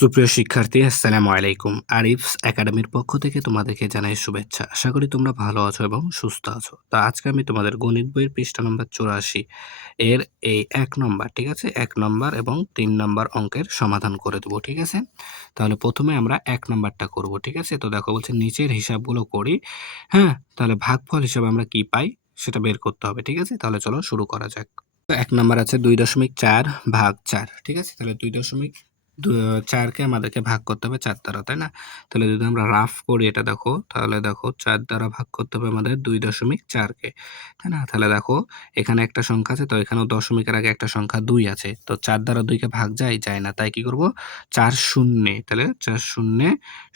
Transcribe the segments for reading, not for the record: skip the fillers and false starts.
সুপ্রিয় শিক্ষার্থী, আসসালামু আলাইকুম। আরিফস একাডেমির পক্ষ থেকে তোমাদেরকে জানাই শুভেচ্ছা। আশা করি তোমরা ভালো আছো এবং সুস্থ আছো। তো আজকে আমি তোমাদের গণিত বইয়ের পৃষ্ঠা নম্বর 84 এর এই ১ নম্বর, ঠিক আছে? ১ নম্বর এবং ৩ নম্বর অঙ্কের সমাধান করে দেব, ঠিক আছে? তাহলে প্রথমে আমরা ১ নম্বরটা করব, ঠিক আছে? তো দেখো বলছে নিচের হিসাবগুলো করি। হ্যাঁ? তাহলে ভাগফল হিসাবে আমরা কি পাই সেটা বের করতে হবে, ঠিক আছে? তাহলে চলো শুরু করা যাক। তো ১ নম্বর আছে ২.৪ ভাগ ৪, ঠিক আছে? তাহলে ৪ কে আমাদেরকে ভাগ করতে হবে ৪ দ্বারা, তাই না? তাহলে যদি আমরা রাফ করি এটা দেখো, তাহলে দেখো ৪ দ্বারা ভাগ করতে হবে আমাদের ২.৪ কে, তাই না? তাহলে দেখো এখানে একটা সংখ্যা আছে, তো এখানেও দশমিকের আগে একটা সংখ্যা ২ আছে। তো ৪ দ্বারা ২ কে ভাগ যায়? যায় না। তাই কি করব? ৪ শূন্যে, তাহলে ৪ শূন্যে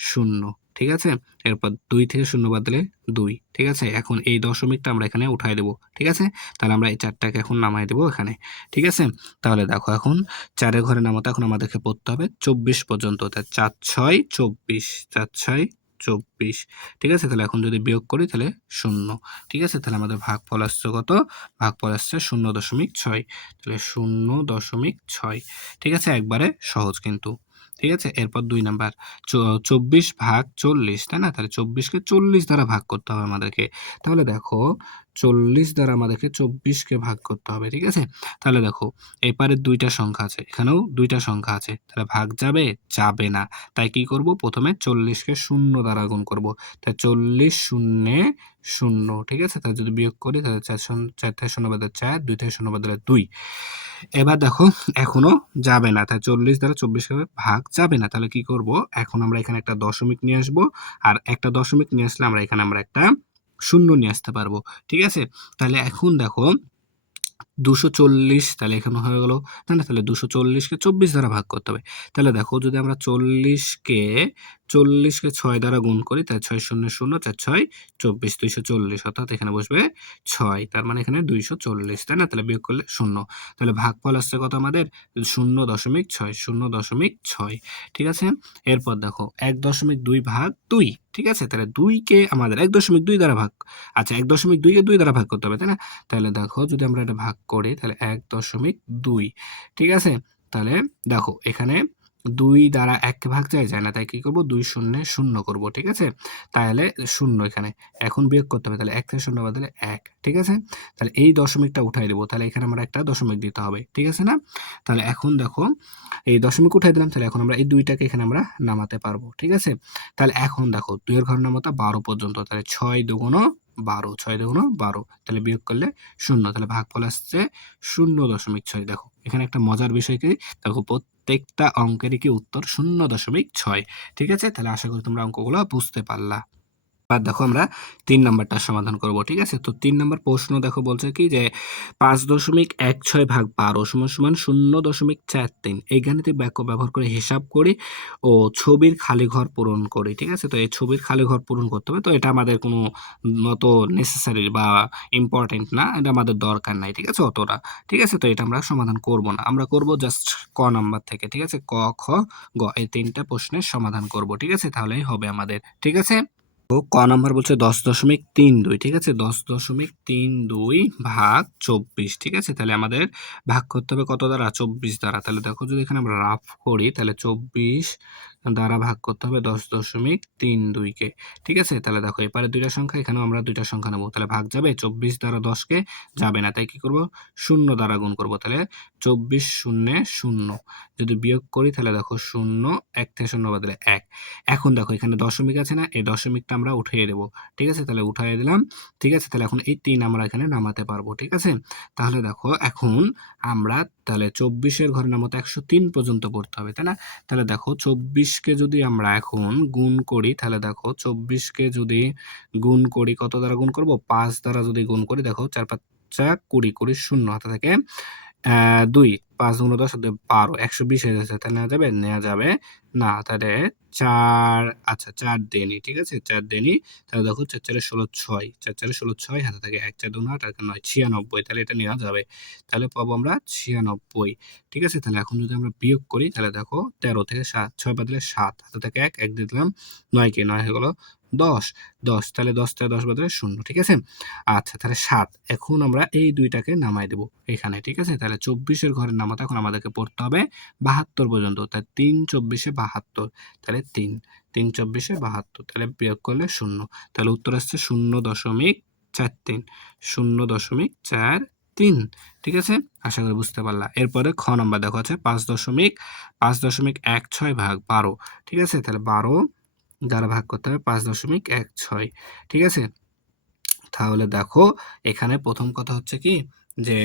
০, ঠিক আছে? এরপর ২ থেকে ০ বাদ দিলে ২, ঠিক আছে? এখন এই দশমিকটা আমরা এখানে উঠায় দেব, ঠিক আছে? তাহলে আমরা এই ৪ টাকে এখন নামায় দেব এখানে, ঠিক আছে? তাহলে দেখো এখন ৪ এর ঘরে নামাতে এখন আমাদেরকে পড়তে হবে ২৪ পর্যন্ত। অর্থাৎ ৪ ৬ ২৪, ৪ ৬ ২৪, ঠিক আছে? তাহলে এখন যদি বিয়োগ করি তাহলে ০, ঠিক আছে? তাহলে আমাদের ভাগফল আসছে কত? ভাগফল আসছে ০.৬, তাহলে ০.৬, ঠিক আছে? একবারে সহজ কিন্তু, ঠিক আছে? এরপর ২ নাম্বার ২৪ ভাগ ৪০, তাই না? তাহলে ২৪ কে ৪০ দ্বারা ভাগ করতে হবে আমাদেরকে। তাহলে দেখো ৪০ দ্বারা আমাদেরকে ২৪ কে ভাগ করতে হবে, ঠিক আছে? তাহলে দেখো এপারে ২ টা সংখ্যা আছে, এখানেও ২ টা সংখ্যা আছে। তাহলে ভাগ যাবে? যাবে না। তাই কি করব? প্রথমে ৪০ কে ০ দ্বারা গুণ করব। তাই ৪০ শূন্যে ০, ঠিক আছে? তাহলে যদি বিয়োগ করি তাহলে ৪ থেকে ০ বাদ দিলে ৪, ২ থেকে ০ বাদ দিলে ২। এবার দেখো এখনো যাবে না। তাই ৪০ দ্বারা ২৪ কে ভাগ যাবে না। তাহলে কি করব? এখন আমরা এখানে একটা দশমিক নিয়ে আসবো। আর একটা দশমিক নিয়ে আসলে আমরা একটা শূন্য নিয়ে আসতে পারবো। ঠিক আছে? তাহলে এখন দেখো ২৪০, তাহলে এখানে হয়ে গেল, তাই না? তাহলে ২৪০ কে ২৪ দ্বারা ভাগ করতে হবে। তাহলে দেখো যদি আমরা ৪০ কে ৬ দ্বারা গুণ করি, তাহলে ৬ শূন্য ০, ৪ ৬ ২৪, ২৪০, অর্থাৎ এখানে বসবে ৬। তার মানে এখানে ২৪০, তাই না? তাহলে বিয়োগ করলে ০। তাহলে ভাগফল আসছে কত আমাদের? ০.৬, ০.৬, ঠিক আছে? এরপর দেখো ১.২ ভাগ ২, ঠিক আছে? তাহলে ২ কে আমাদের ১.২ দ্বারা ভাগ, আচ্ছা ১.২ কে ২ দ্বারা ভাগ করতে হবে, তাই না? তাহলে দেখো যদি আমরা এটা ভাগ করি তাহলে ১.২, ঠিক আছে? তাহলে দেখো এখানে ২ দ্বারা ১ কে ভাগ যায়? যায় না। তাই কি করব? ২ শূন্যে ০ করব, ঠিক আছে? তাহলে ০ এখানে। এখন বিয়োগ করতে হবে। তাহলে ১ থেকে ০ বাদ দিলে ১, ঠিক আছে? তাহলে এই দশমিকটা উঠাই দেব। তাহলে এখানে আমরা একটা দশমিক দিতে হবে, ঠিক আছে না? তাহলে এখন দেখো এই দশমিক উঠাই দিলাম। তাহলে এখন আমরা এই ২ টাকে এখানে আমরা নামাতে পারবো, ঠিক আছে? তাহলে এখন দেখো ২ এর ঘর নামাতে ১২ পর্যন্ত। তাহলে ৬ দুগুণ ১২, ৬ দুগুণ ১২, তাহলে বিয়োগ করলে ০। তাহলে ভাগফল আসছে ০.৬। দেখো এখানে একটা মজার বিষয় কি? দেখো প্রত্যেকটা অঙ্কেরই কি উত্তর ০.৬, ঠিক আছে? তাহলে আশা করি তোমরা অঙ্কগুলো বুঝতে পারলা। এবার দেখো আমরা ৩ নাম্বারটার সমাধান করব, ঠিক আছে? তো ৩ নাম্বার প্রশ্ন দেখো বলছে কি যে ৫.১৬ ভাগ ১২ সমান ০.৪৩। এই গাণিতিক বাক্য ব্যবহার করে হিসাব করি ও ছবির খালি ঘর পূরণ করি, ঠিক আছে? তো এই ছবির খালি ঘর পূরণ করতে হবে। তো এটা আমাদের কোনো অত নেসেসারি বা ইম্পোর্টেন্ট না। এটা আমাদের দরকার নাই, ঠিক আছে? অতটা, ঠিক আছে? তো এটা আমরা সমাধান করব না। আমরা করব জাস্ট ক নাম্বার থেকে, ঠিক আছে? ক, খ, গ এই ৩ টা প্রশ্নের সমাধান করব, ঠিক আছে? তাহলেই হবে আমাদের, ঠিক আছে? তো ক নাম্বার বলছে 10.32, ঠিক আছে? 10.32 ভাগ ২৪, ঠিক আছে? তাহলে আমাদের ভাগ করতে হবে কত দ্বারা? ২৪ দ্বারা। তাহলে দেখো যদি এখানে আমরা রাফ করি তাহলে ২৪ দ্বারা ভাগ করতে হবে 10.32 কে, ঠিক আছে? তাহলে দেখো এপারে ২ টা সংখ্যা, এখানেও আমরা ২ টা সংখ্যা নেব। তাহলে ভাগ যাবে? ২৪ দ্বারা ১০ কে যাবে না। তাই কি করব? ০ দ্বারা গুণ করব। তাহলে ২৪ শূন্যে ০, যদি বিয়োগ করি তাহলে দেখো ০, ১ থেকে ০ বাদ দিলে ১। এখন দেখো এখানে দশমিক আছে না? এই দশমিকটা আমরা উঠিয়ে দেব, ঠিক আছে? তাহলে উঠায়ে দিলাম, ঠিক আছে? তাহলে এখন এই ৩ আমরা এখানে নামাতে পারবো, ঠিক আছে? তাহলে দেখো এখন আমরা তাহলে ২৪ এর ঘরে নামাতে ১০৩ পর্যন্ত পড়তে হবে, তাই না? তাহলে দেখো ২৪ কে যদি আমরা এখন গুণ করি তাহলে দেখো ২৪ কে যদি গুণ করি, কত দ্বারা গুণ করব? ৫ দ্বারা যদি গুণ করি দেখো ৪ ৫ যা ২০, ২০ শূন্য হাতে থাকে ২, ৫ দুগুণ ১০ ১২, ১২০ হয়ে যাচ্ছে। তাহলে নেওয়া যাবে? নেওয়া যাবে না। তাহলে ৪, আচ্ছা ৪ দিয়ে নিই, ঠিক আছে? ৪ দিয়ে নিই। তাহলে দেখো ৪ ৪ এ ১৬ ৬, ৪ ৪ এ ১৬ ৬ হাতে থাকে ১, ৪ দুগুণ ৮ আর ৯ ৯৬, তাহলে এটা নেওয়া যাবে। তাহলে পাবো আমরা ৯৬, ঠিক আছে? তাহলে এখন যদি আমরা বিয়োগ করি তাহলে দেখো ১৩ থেকে ৭, ৬ বাদ দিলে ৭, হাতে থাকে ১, ১ দিয়ে দিলাম ৯ কে, ৯ হয়ে গেল 10, 10 তাহলে 10 থেকে 10 বাদ দিলে 0, ঠিক আছে? আচ্ছা তাহলে 7, এখন আমরা এই 2টাকে নামাই দেব এখানে, ঠিক আছে? তাহলে 24 এর ঘরের নামাতে এখন আমাদেরকে পড়তে হবে 72 পর্যন্ত, তাই 3 24 72, তাহলে 3, 3 24 72, তাহলে বিয়োগ করলে 0, তাহলে উত্তর আসছে 0.43, 0.43, ঠিক আছে? আশা করি বুঝতে পারলা। এরপরে খ নাম্বার দেখো আছে 5.16 ভাগ 12, ঠিক আছে? তাহলে 12 দ্বারা ভাগ করতে হবে 5.16, ঠিক আছে? তাহলে দেখো এখানে প্রথম কথা হচ্ছে কি যে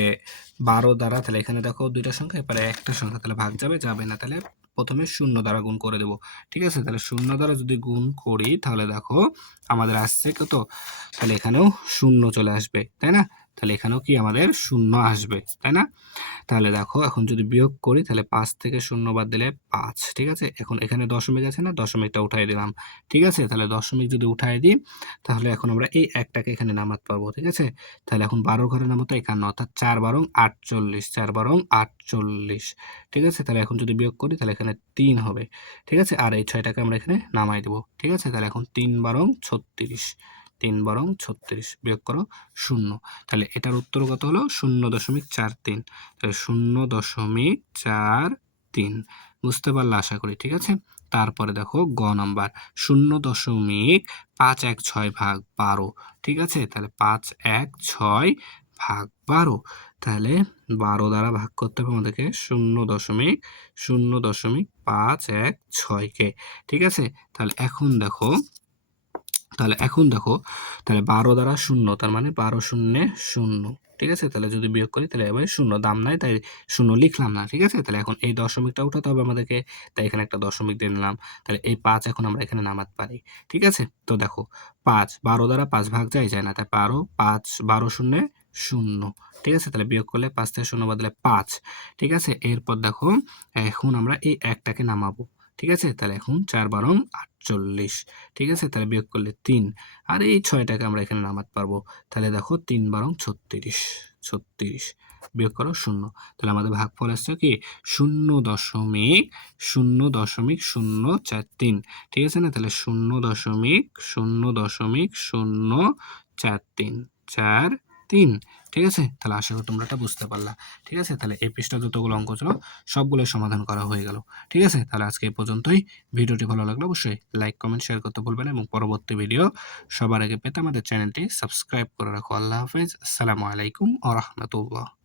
12 দ্বারা, তাহলে এখানে দেখো 2টা সংখ্যা, এরপরে একটা সংখ্যা, তাহলে ভাগ যাবে যাবে না, তাহলে প্রথমে 0 দ্বারা গুণ করে দেব, ঠিক আছে? তাহলে 0 দ্বারা যদি গুণ করি তাহলে দেখো আমাদের আসছে কত, তাহলে এখানেও 0 চলে আসবে, তাই না? তাহলে এখানেও কি আমাদের 0 আসবে, তাই না? তাহলে দেখো এখন যদি বিয়োগ করি তাহলে 5 থেকে 0 বাদ দিলে 5, ঠিক আছে? এখন এখানে দশমিক আছে না, দশমিকটা উঠাই দিলাম, ঠিক আছে? তাহলে দশমিক যদি উঠাই দিই তাহলে এখন আমরা এই একটাকে এখানে নামাতে পারবো, ঠিক আছে? তাহলে এখন 12 ঘরে নামাতো 51, অর্থাৎ 4 বারং 48, 4 বারং 48, ঠিক আছে? তাহলে এখন যদি বিয়োগ করি তাহলে এখানে 3 হবে, ঠিক আছে? আর এই 6টাকে আমরা এখানে নামাই দেবো, ঠিক আছে? তাহলে এখন 3 বারং 36, 3 বারং 36, বিয়োগ করো 0, তাহলে এটার উত্তর কত হলো 0.43, তাহলে 0.43, বুঝতে পারলে আশা করি, ঠিক আছে? তারপরে দেখো গ নাম্বার 0.516 ভাগ 12, ঠিক আছে? তাহলে 516 ভাগ 12, তাহলে 12 দ্বারা ভাগ করতে হবে আমাদেরকে 0.516 কে, ঠিক আছে? তাহলে এখন দেখো তাহলে 12 দ্বারা 0, তার মানে 12 শূন্যে 0, ঠিক আছে? তাহলে যদি বিয়োগ করি তাহলে এবার 0 দাম নাই, তাই 0 লিখলাম না, ঠিক আছে? তাহলে এখন এই দশমিকটা উঠাতে হবে আমাদেরকে, তাই এখানে একটা দশমিক দিয়ে নিলাম, তাহলে এই 5 এখন আমরা এখানে নামাতে পারি, ঠিক আছে? তো দেখো 5, 12 দ্বারা 5 ভাগ যায় না, তাই 12 শূন্যে 0, ঠিক আছে? তাহলে বিয়োগ করলে 5 থেকে 0 বাদ দিলে 5, ঠিক আছে? এরপর দেখো এখন আমরা এই একটাকে নামাবো, ঠিক আছে? তাহলে এখন 4 বারং 48, ঠিক আছে? তাহলে বিয়োগ করলে 3, আর এই 6টাকে আমরা এখানে নামাতে পারবো, তাহলে দেখো 3 বারং 36, 36, বিয়োগ করো 0, তাহলে আমাদের ভাগফল আসছে কি 0.0.043, ঠিক আছে না? তাহলে 0.0.043, ঠিক আছে? তাহলে আশা করি তোমরা এটা বুঝতে পারলা, ঠিক আছে? তাহলে এই পৃষ্ঠা যতগুলো অঙ্ক ছিল সবগুলোই সমাধান করা হয়ে গেল, ঠিক আছে? তাহলে আজকে এই পর্যন্তই। ভিডিওটি ভালো লাগলে অবশ্যই লাইক, কমেন্ট, শেয়ার করতে ভুলবেন না এবং পরবর্তী ভিডিও সবার আগে পেতে আমাদের চ্যানেলটি সাবস্ক্রাইব করে রাখো। আল্লাহ হাফেজ। আসসালামু আলাইকুম ওয়া রাহমাতুল্লাহ।